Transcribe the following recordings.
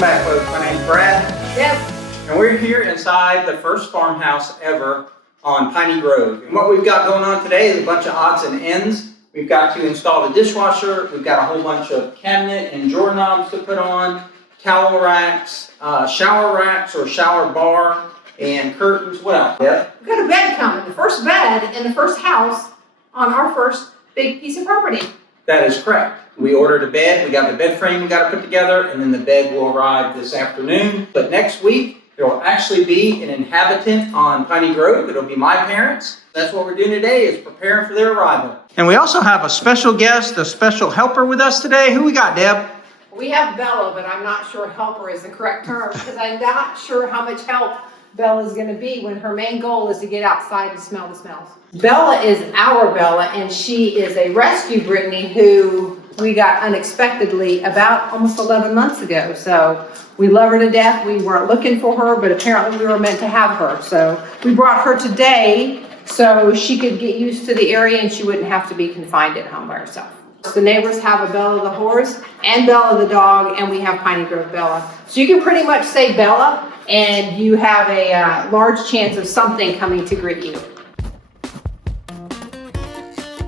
Welcome back, folks. My name's Brad. Yep. And we're here inside the first farmhouse ever on Piney Grove. And what we've got going on today is a bunch of odds and ends. We've got to install the dishwasher. We've got a whole bunch of cabinet and drawer knobs to put on, towel racks, shower racks or shower bar, and curtains. What else? Yep. We've got a bed coming. The first bed in the first house on our first big piece of property. That is correct. We ordered a bed. We got the bed frame we got to put together, and then the bed will arrive this afternoon. But next week, there will actually be an inhabitant on Piney Grove. It'll be my parents. That's what we're doing today, is preparing for their arrival. And we also have a special guest, a special helper with us today. Who we got, Deb? We have Bella, but I'm not sure helper is the correct term because I'm not sure how much help Bella is going to be when her main goal is to get outside and smell the smells. Bella is our Bella, and she is a rescue Brittany who we got unexpectedly about almost 11 months ago. So we love her to death. We weren't looking for her, but apparently we were meant to have her. So we brought her today so she could get used to the area and she wouldn't have to be confined at home by herself. The neighbors have a Bella the horse and Bella the dog, and we have Piney Grove Bella. So you can pretty much say Bella, and you have a large chance of something coming to greet you.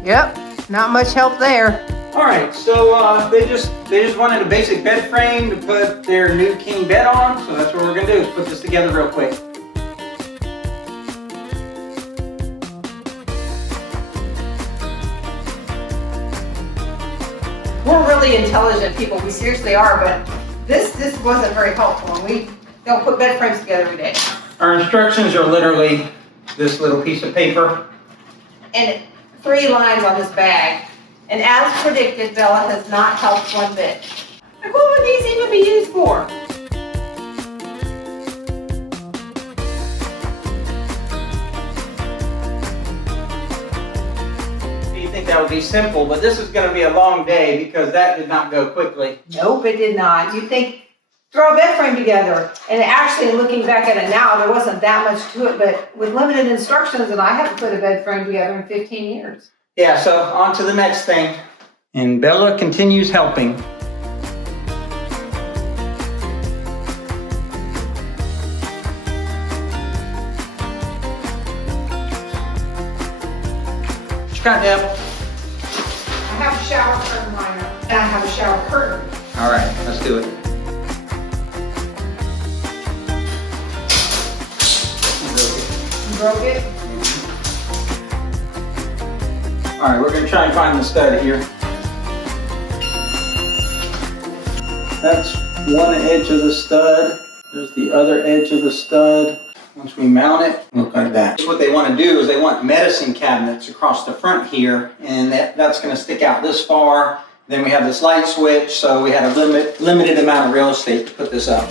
Yep, not much help there. All right, so they just wanted a basic bed frame to put their new king bed on, so that's what we're gonna do, is put this together real quick. We're really intelligent people, we seriously are, but this wasn't very helpful, and we don't put bed frames together every day. Our instructions are literally this little piece of paper. And 3 lines on this bag. And as predicted, Bella has not helped one bit. Like, what would these even be used for? You think that would be simple, but this is going to be a long day because that did not go quickly. Nope, it did not. You think, throw a bed frame together. And actually, looking back at it now, there wasn't that much to it, but with limited instructions, and I haven't put a bed frame together in 15 years. Yeah, so on to the next thing. And Bella continues helping. What you got, Deb? I have a shower curtain liner, and I have a shower curtain. All right, let's do it. You broke it? All right, we're gonna try and find the stud here. That's one edge of the stud. There's the other edge of the stud. Once we mount it, look like that. What they want to do is they want medicine cabinets across the front here, and that's gonna stick out this far. Then we have this light switch, so we had a limited amount of real estate to put this up.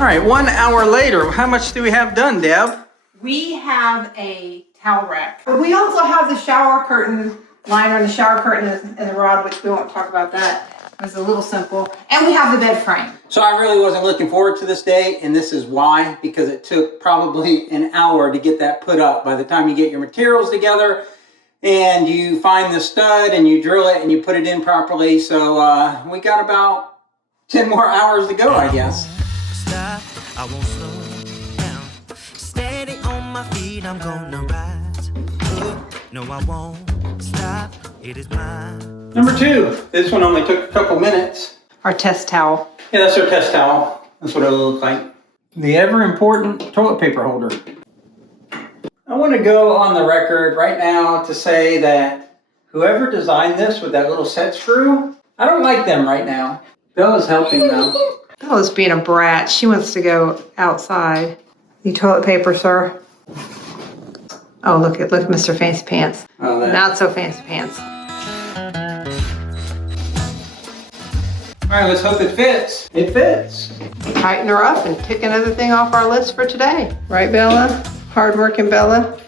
All right, 1 hour later, how much do we have done, Deb? We have a towel rack. But we also have the shower curtain liner and the shower curtain and the rod, which we won't talk about that. It was a little simple. And we have the bed frame. So I really wasn't looking forward to this day, and this is why, because it took probably an hour to get that put up. By the time you get your materials together and you find the stud and you drill it and you put it in properly. So we got about 10 more hours to go, I guess. I won't slow down. Steady on my feet, I'm gonna rise. No, I won't stop. It is mine. Number 2. This one only took a couple minutes. Our test towel. Yeah, that's our test towel. That's what it'll look like. The ever important toilet paper holder. I want to go on the record right now to say that whoever designed this with that little set screw, I don't like them right now. Bella's helping though. Bella's being a brat. She wants to go outside. Need toilet paper, sir? Oh, look at Mr. Fancy Pants. Oh, that. Not so fancy pants. All right, let's hope it fits. It fits. Tighten her up and tick another thing off our list for today. Right, Bella? Hardworking Bella.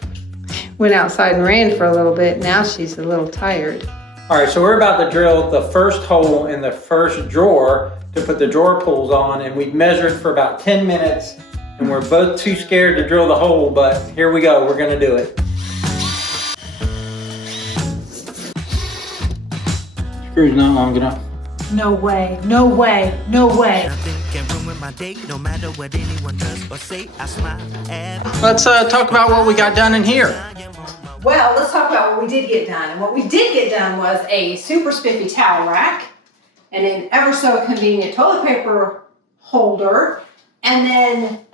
Went outside and ran for a little bit. Now she's a little tired. All right, so we're about to drill the first hole in the first drawer to put the drawer pulls on, and we've measured for about 10 minutes, and we're both too scared to drill the hole, but here we go, we're gonna do it. Screw's not long enough. No way, no way, no way. Nothing can ruin my day, no matter what anyone does or say. I smile at Let's talk about what we got done in here. Well, let's talk about what we did get done. And what we did get done was a super spiffy towel rack and an ever so convenient toilet paper holder, and then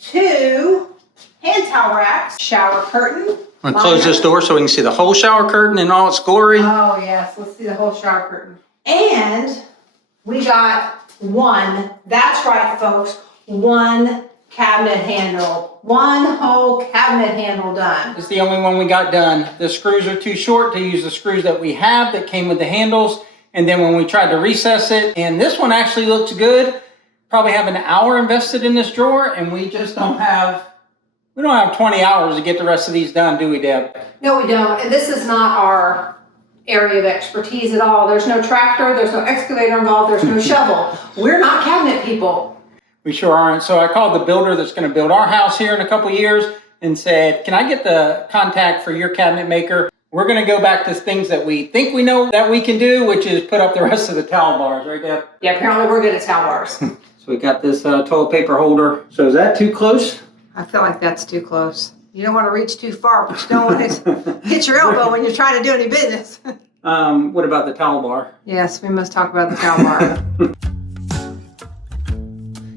2 hand towel racks, shower curtain. I'm gonna close this door so we can see the whole shower curtain in all its glory. Oh yes, let's see the whole shower curtain. And we got that's right folks, 1 cabinet handle, 1 whole cabinet handle done. It's the only one we got done. The screws are too short to use the screws that we have that came with the handles. And then when we tried to recess it, and this one actually looks good, probably have an hour invested in this drawer, and we just don't have 20 hours to get the rest of these done, do we, Deb? No, we don't. And this is not our area of expertise at all. There's no tractor, there's no excavator involved, there's no shovel. We're not cabinet people. We sure aren't. So I called the builder that's going to build our house here in a couple years and said, can I get the contact for your cabinet maker? We're going to go back to things that we think we know that we can do, which is put up the rest of the towel bars, right, Deb? Yeah, apparently we're good at towel bars. So we got this toilet paper holder. So is that too close? I feel like that's too close. You don't want to reach too far, but you don't want to hit your elbow when you're trying to do any business. What about the towel bar? Yes, we must talk about the towel bar.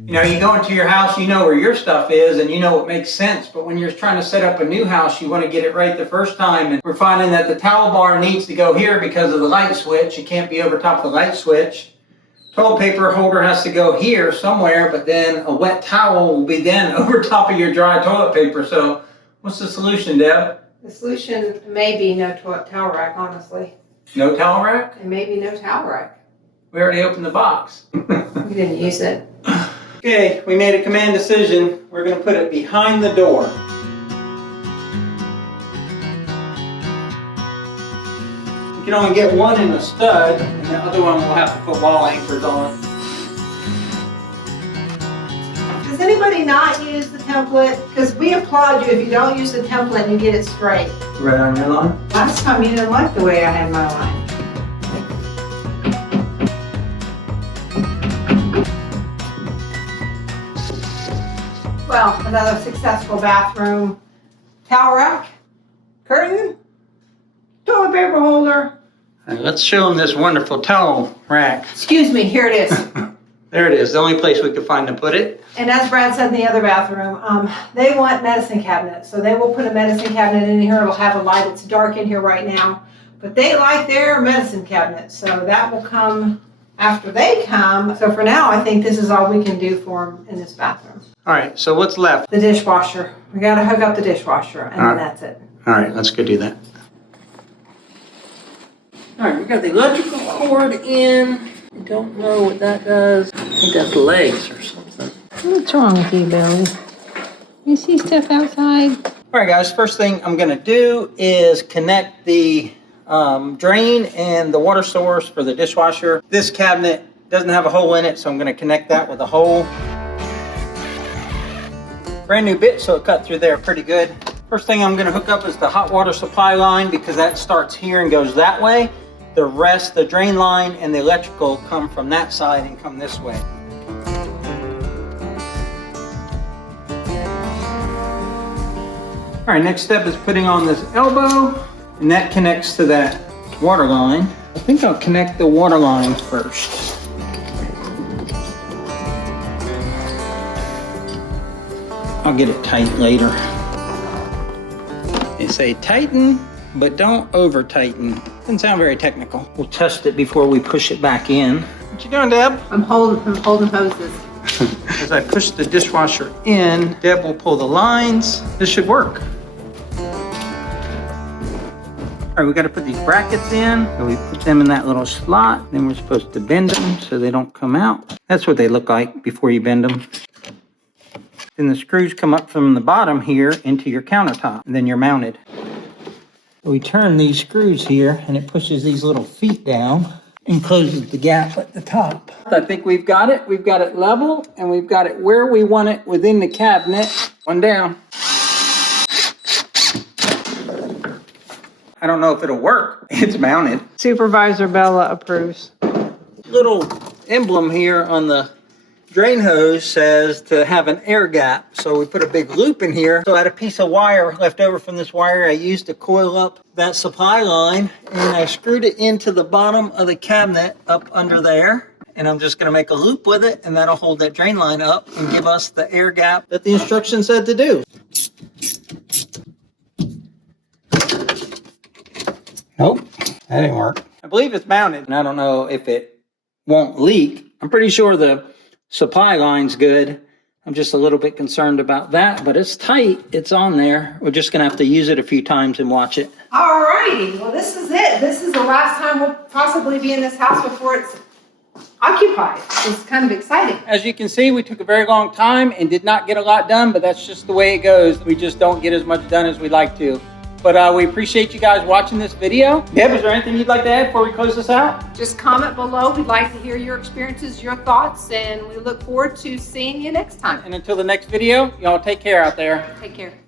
You know, you go into your house, you know where your stuff is and you know what makes sense. But when you're trying to set up a new house, you want to get it right the first time. And we're finding that the towel bar needs to go here because of the light switch. It can't be over top of the light switch. Toilet paper holder has to go here somewhere, but then a wet towel will be then over top of your dry toilet paper. So what's the solution, Deb? The solution may be no towel rack, honestly. No towel rack? And maybe no towel rack. We already opened the box. We didn't use it. Okay, we made a command decision. We're going to put it behind the door. You can only get one in a stud, and the other one we'll have to put wall anchors on. Does anybody not use the template? Because we applaud you if you don't use the template and you get it straight. Right on your line? Last time you didn't like the way I had my line. Well, another successful bathroom. Towel rack, curtain, toilet paper holder. Let's show them this wonderful towel rack. Excuse me, here it is. There it is, the only place we could find to put it. And as Brad said in the other bathroom, they want medicine cabinets. So they will put a medicine cabinet in here. It'll have a light. It's dark in here right now. But they like their medicine cabinet. So that will come after they come. So for now, I think this is all we can do for them in this bathroom. All right, so what's left? The dishwasher. We got to hook up the dishwasher, and then that's it. All right, let's go do that. All right, we got the electrical cord in. I don't know what that does. I think that's legs or something. What's wrong with you, Billy? You see stuff outside? All right, guys, first thing I'm gonna do is connect the drain and the water source for the dishwasher. This cabinet doesn't have a hole in it, so I'm gonna connect that with a hole. Brand new bit, so it cut through there pretty good. First thing I'm gonna hook up is the hot water supply line because that starts here and goes that way. The rest, the drain line and the electrical come from that side and come this way. All right, next step is putting on this elbow, and that connects to that water line. I think I'll connect the water line first. I'll get it tight later. They say tighten, but don't over tighten. Doesn't sound very technical. We'll test it before we push it back in. What you doing, Deb? I'm holding hoses. As I push the dishwasher in, Deb will pull the lines. This should work. All right, we got to put these brackets in. So we put them in that little slot. Then we're supposed to bend them so they don't come out. That's what they look like before you bend them. Then the screws come up from the bottom here into your countertop, and then you're mounted. We turn these screws here, and it pushes these little feet down and closes the gap at the top. I think we've got it. We've got it level, and we've got it where we want it within the cabinet. One down. I don't know if it'll work. It's mounted. Supervisor Bella approves. Little emblem here on the drain hose says to have an air gap. So we put a big loop in here. So I had a piece of wire left over from this wire I used to coil up that supply line, and I screwed it into the bottom of the cabinet up under there. And I'm just gonna make a loop with it, and that'll hold that drain line up and give us the air gap that the instructions said to do. Nope, that didn't work. I believe it's mounted, and I don't know if it won't leak. I'm pretty sure the supply line's good. I'm just a little bit concerned about that, but it's tight. It's on there. We're just gonna have to use it a few times and watch it. All righty, well, this is it. This is the last time we'll possibly be in this house before it's occupied. It's kind of exciting. As you can see, we took a very long time and did not get a lot done, but that's just the way it goes. We just don't get as much done as we'd like to. But we appreciate you guys watching this video. Deb, is there anything you'd like to add before we close this out? Just comment below. We'd like to hear your experiences, your thoughts, and we look forward to seeing you next time. And until the next video, y'all take care out there. Take care.